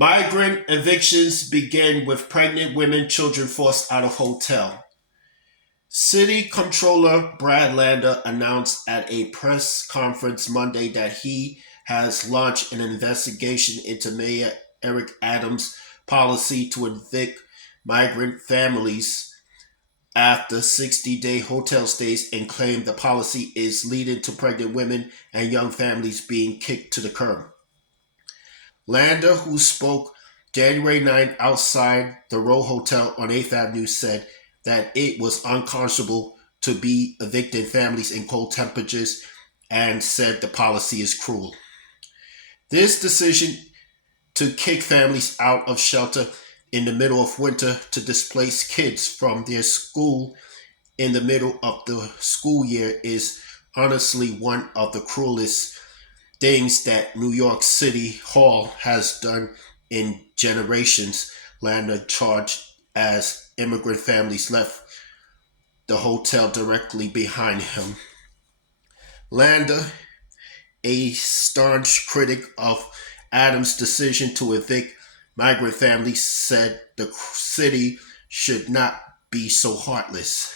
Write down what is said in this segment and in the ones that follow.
Migrant evictions begin with pregnant women, children forced out of hotel. City Controller Brad Lander announced at a press conference Monday that he has launched an investigation into Mayor Eric Adams' policy to evict migrant families after 60-day hotel stays and claimed the policy is leading to pregnant women and young families being kicked to the curb. Lander, who spoke January 9 outside the Row Hotel on 8th Avenue, said that it was unconscionable to be evicting families in cold temperatures and said the policy is cruel. This decision to kick families out of shelter in the middle of winter to displace kids from their school in the middle of the school year is honestly one of the cruelest things that New York City Hall has done in generations, Lander charged as immigrant families left the hotel directly behind him. Lander, a staunch critic of Adams' decision to evict migrant families, said the city should not be so heartless.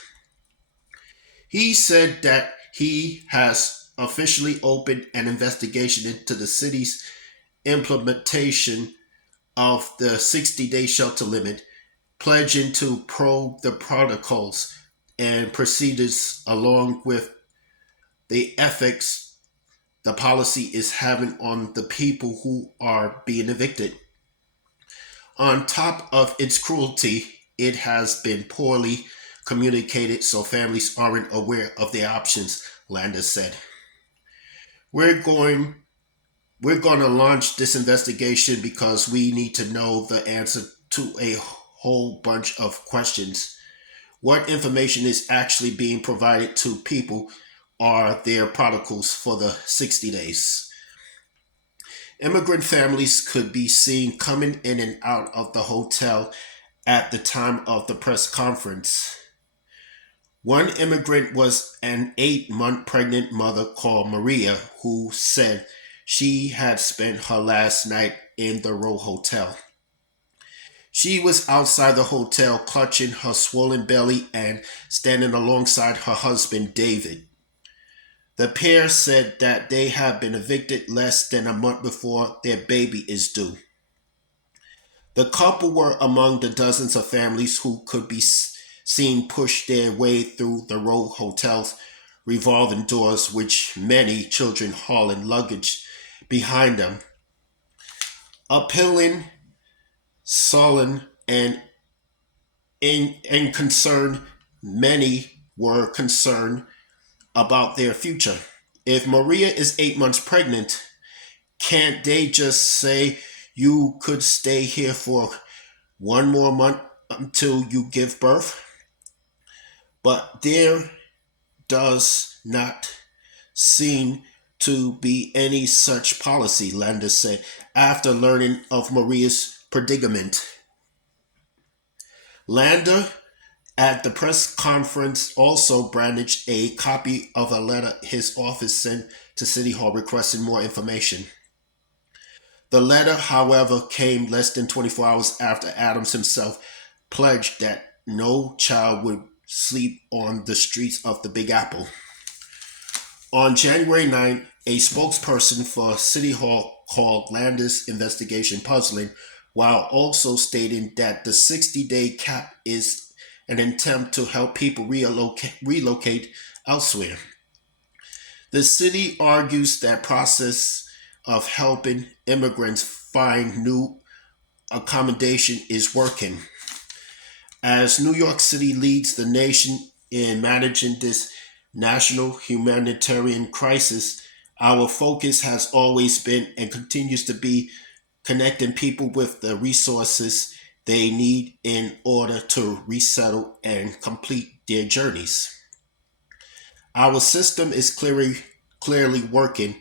He said that he has officially opened an investigation into the city's implementation of the 60-day shelter limit, pledging to probe the protocols and procedures along with the ethics the policy is having on the people who are being evicted. On top of its cruelty, it has been poorly communicated so families aren't aware of their options, Landis said. We're going we're going to launch this investigation because we need to know the answer to a whole bunch of questions. What information is actually being provided to people? Are their protocols for the 60 days? Immigrant families could be seen coming in and out of the hotel at the time of the press conference. One immigrant was an 8-month pregnant mother called Maria who said she had spent her last night in the Row Hotel. She was outside the hotel clutching her swollen belly and standing alongside her husband David. The pair said that they have been evicted less than a month before their baby is due. The couple were among the dozens of families who could be seen push their way through the Row Hotel's revolving doors, which many children hauling luggage behind them. Appealing, sullen, and concerned, many were concerned about their future. If Maria is 8 months pregnant, can't they just say you could stay here for one more month until you give birth? But there does not seem to be any such policy, Landis said, after learning of Maria's predicament. Lander at the press conference also brandished a copy of a letter his office sent to City Hall requesting more information. The letter, however, came less than 24 hours after Adams himself pledged that no child would sleep on the streets of the Big Apple. On January 9th, a spokesperson for City Hall called Landers' investigation puzzling, while also stating that the 60-day cap is an attempt to help people relocate elsewhere. The city argues that process of helping immigrants find new accommodation is working. As New York City leads the nation in managing this national humanitarian crisis, our focus has always been and continues to be connecting people with the resources they need in order to resettle and complete their journeys. Our system is clearly working.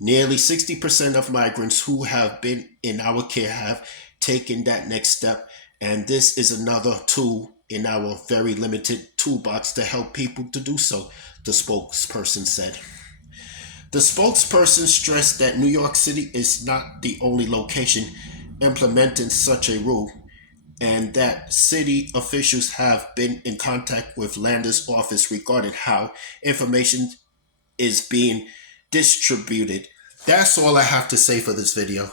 Nearly 60% of migrants who have been in our care have taken that next step, and this is another tool in our very limited toolbox to help people to do so, the spokesperson said. The spokesperson stressed that New York City is not the only location implementing such a rule, and that city officials have been in contact with Lander's office regarding how information is being distributed. That's all I have to say for this video.